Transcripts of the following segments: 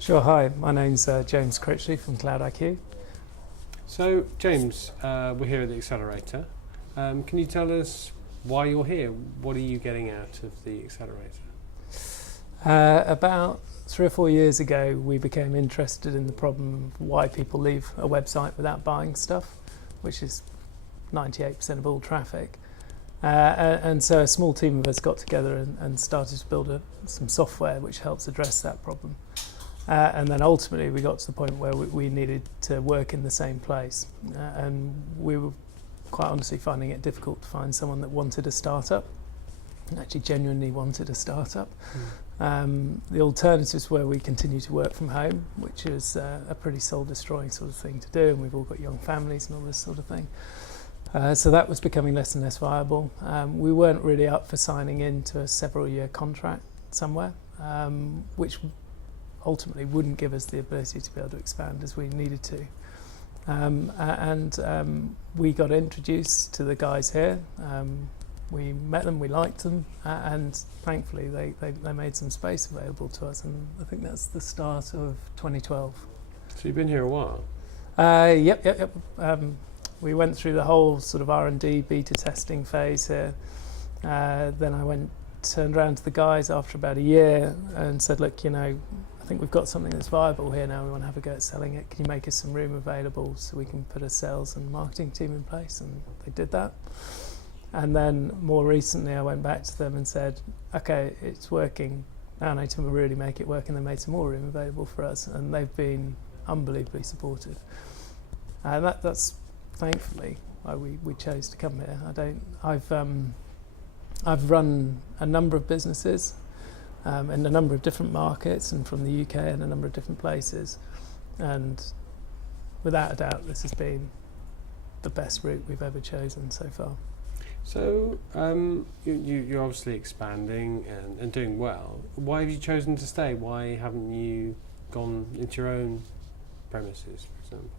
Sure, hi, my name's James Critchley from Cloud IQ. So, James, we're here at the Accelerator. Can you tell us why you're here? What are you getting out of the Accelerator? About 3 or 4 years ago, we became interested in the problem of why people leave a website without buying stuff, which is 98% of all traffic. And so a small team of us got together and started to build some software which helps address that problem. And then ultimately we got to the point where we needed to work in the same place. And we were quite honestly finding it difficult to find someone that wanted a startup, actually genuinely wanted a startup. The alternatives were we continue to work from home, which is a pretty soul-destroying sort of thing to do, and we've all got young families and all this sort of thing. So that was becoming less and less viable. We weren't really up for signing into a several-year contract somewhere, which ultimately wouldn't give us the ability to be able to expand as we needed to. We got introduced to the guys here. We met them, we liked them, and thankfully they made some space available to us, and I think that's the start of 2012. So you've been here a while? Yep. We went through the whole sort of R&D beta testing phase here. Then I turned around to the guys after about a year and said, look, I think we've got something that's viable here now. We want to have a go at selling it. Can you make us some room available so we can put a sales and marketing team in place? And they did that. And then more recently, I went back to them and said, okay, it's working. Now I need to really make it work. And they made some more room available for us. And they've been unbelievably supportive. And that's thankfully why we chose to come here. I've run a number of businesses in a number of different markets and from the UK and a number of different places, and without a doubt this has been the best route we've ever chosen so far. So you're obviously expanding and doing well. Why have you chosen to stay? Why haven't you gone into your own premises, for example?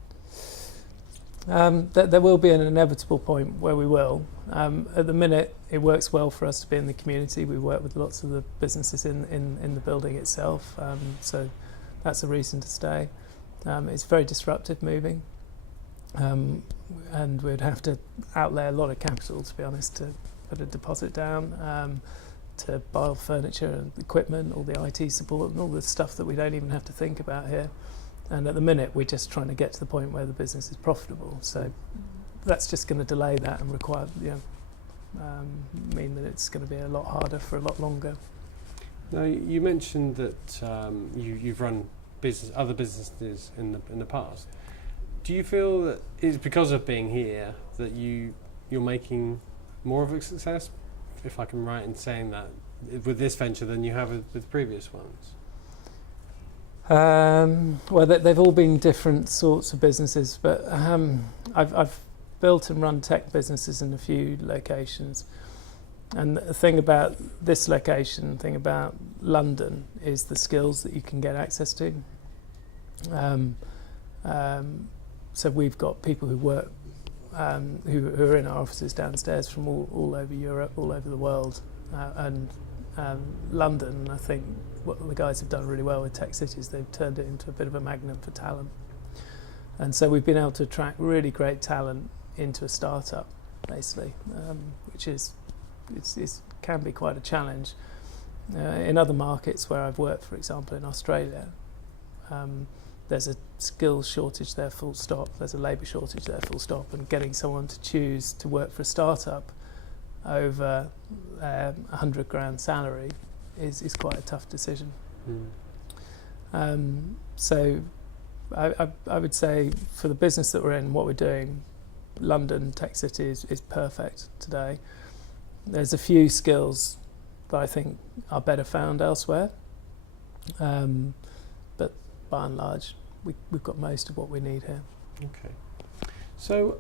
There will be an inevitable point where we will. At the minute, it works well for us to be in the community. We work with lots of the businesses in the building itself, so that's a reason to stay. It's very disruptive moving, and we'd have to outlay a lot of capital, to be honest, to put a deposit down, to buy all furniture and equipment, all the IT support and all the stuff that we don't even have to think about here. And at the minute, we're just trying to get to the point where the business is profitable. So that's just going to delay that and require, mean that it's going to be a lot harder for a lot longer. Now, you mentioned that you've run other businesses in the past. Do you feel that it's because of being here that you're making more of a success, if I can right in saying that, with this venture than you have with previous ones? Well, they've all been different sorts of businesses, but I've built and run tech businesses in a few locations. And the thing about this location, the thing about London, is the skills that you can get access to. So we've got people who work, who are in our offices downstairs from all over Europe, all over the world, and London. I think what the guys have done really well with Tech Cities, they've turned it into a bit of a magnet for talent. And so we've been able to attract really great talent into a startup, basically, which can be quite a challenge. In other markets where I've worked, for example, in Australia, there's a skills shortage there, full stop. There's a labour shortage there, full stop. And getting someone to choose to work for a startup over $100,000 salary is quite a tough decision. So I would say for the business that we're in, what we're doing, London Tech City is perfect today. There's a few skills that I think are better found elsewhere, but by and large we've got most of what we need here. Okay. So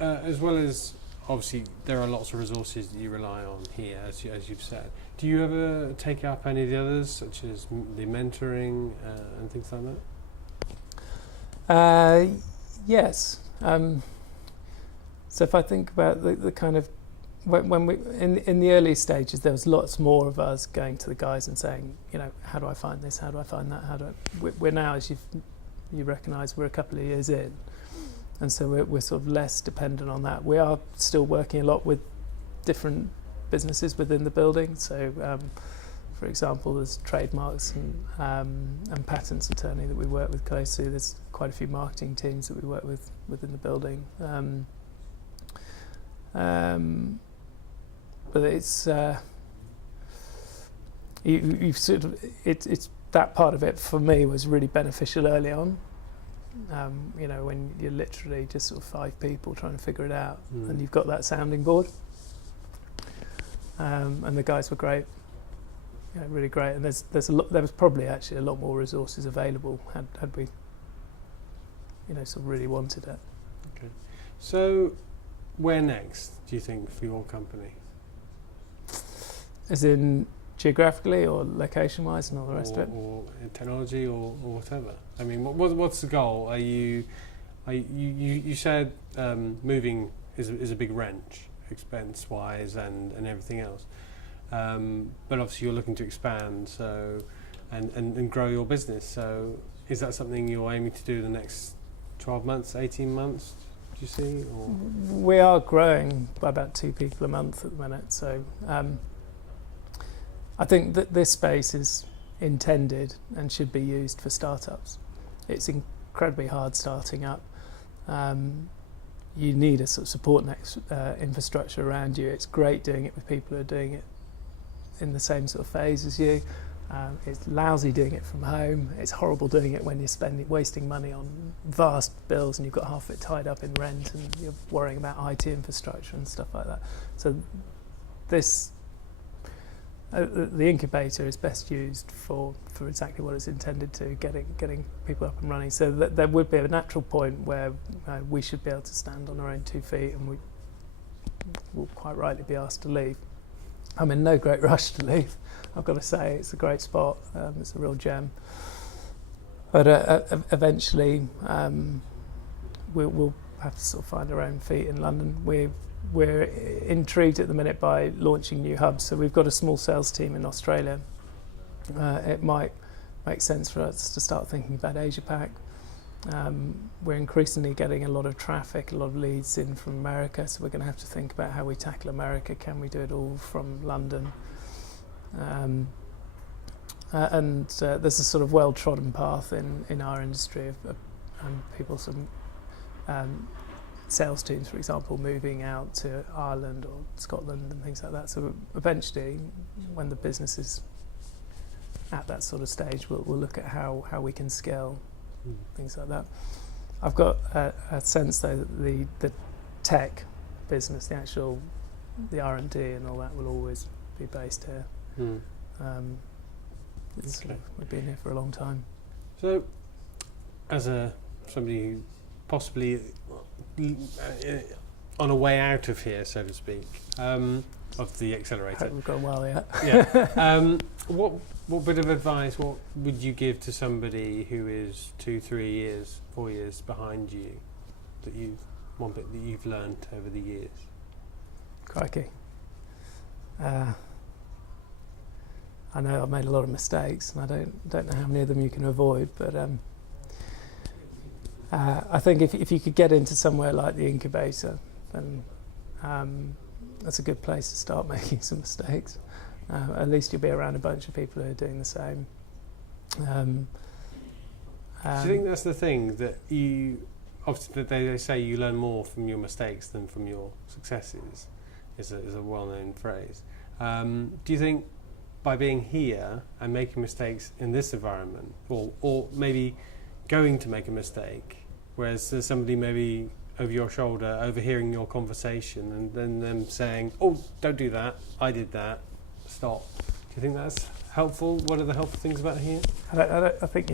as well as obviously there are lots of resources that you rely on here, as you've said. Do you ever take up any of the others, such as the mentoring and things like that? Yes. So if I think about the kind of when we in the early stages, there was lots more of us going to the guys and saying, how do I find this? How do I find that? We're now, as you recognise, we're a couple of years in, and so we're sort of less dependent on that. We are still working a lot with different businesses within the building. So, for example, there's trademarks and patents attorney that we work with closely. There's quite a few marketing teams that we work with within the building. But it's you've sort of it's that part of it for me was really beneficial early on. When you're literally just sort of 5 people trying to figure it out, and you've got that sounding board. And the guys were great, really great. And there was probably actually a lot more resources available had we, sort of really wanted it. Okay. So, where next do you think for your company? As in geographically or location-wise and all the rest of it? Or in technology or whatever. I mean, what's the goal? You said moving is a big wrench, expense-wise and everything else. But obviously you're looking to expand and grow your business. So is that something you're aiming to do in the next 12 months, 18 months, do you see? Or? We are growing by about 2 people a month at the minute. So I think that this space is intended and should be used for startups. It's incredibly hard starting up. You need a sort of support infrastructure around you. It's great doing it with people who are doing it in the same sort of phase as you. It's lousy doing it from home. It's horrible doing it when you're wasting money on vast bills and you've got half of it tied up in rent and you're worrying about IT infrastructure and stuff like that. So the incubator is best used for exactly what it's intended to, getting people up and running. So there would be a natural point where we should be able to stand on our own 2 feet, and we will quite rightly be asked to leave. I'm in no great rush to leave, I've got to say. It's a great spot, it's a real gem. But eventually we'll have to sort of find our own feet in London. We're intrigued at the minute by launching new hubs. So we've got a small sales team in Australia. It might make sense for us to start thinking about Asia Pac. We're increasingly getting a lot of traffic, a lot of leads in from America, so we're going to have to think about how we tackle America. Can we do it all from London? And there's a sort of well-trodden path in our industry of people, some sales teams, for example, moving out to Ireland or Scotland and things like that. So eventually, when the business is at that sort of stage, we'll look at how we can scale things like that. I've got a sense though that the tech business, the R&D and all that will always be based here. We've been here for a long time. So, as somebody who possibly on a way out of here, so to speak, of the accelerator. Hope we've got a while yet. Yeah. What bit of advice, what would you give to somebody who is 2, 3 years, 4 years behind you, one bit that you've learned over the years? Crikey. I know I've made a lot of mistakes, and I don't know how many of them you can avoid, but I think if you could get into somewhere like the incubator, then that's a good place to start making some mistakes. At least you'll be around a bunch of people who are doing the same. Do you think that's the thing, that obviously they say you learn more from your mistakes than from your successes, is a well-known phrase. Do you think by being here and making mistakes in this environment, or maybe going to make a mistake, whereas there's somebody maybe over your shoulder overhearing your conversation and then them saying, "Oh, don't do that, I did that, stop." Do you think that's helpful? What are the helpful things about here? I think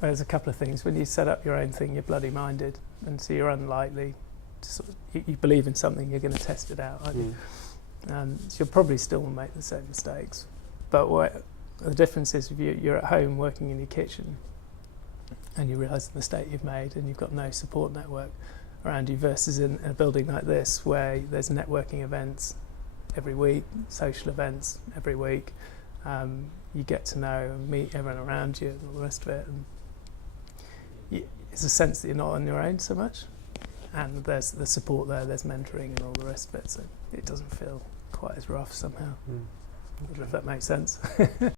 there's a couple of things. When you set up your own thing, you're bloody minded, and so you're unlikely to you believe in something, you're going to test it out, aren't you? So you'll probably still make the same mistakes. But the difference is if you're at home working in your kitchen and you realise the mistake you've made and you've got no support network, around you, versus in a building like this where there's networking events every week, social events every week. You get to know and meet everyone around you and all the rest of it. And it's a sense that you're not on your own so much. And there's the support there, there's mentoring and all the rest of it. So it doesn't feel quite as rough somehow. I don't know if that makes sense.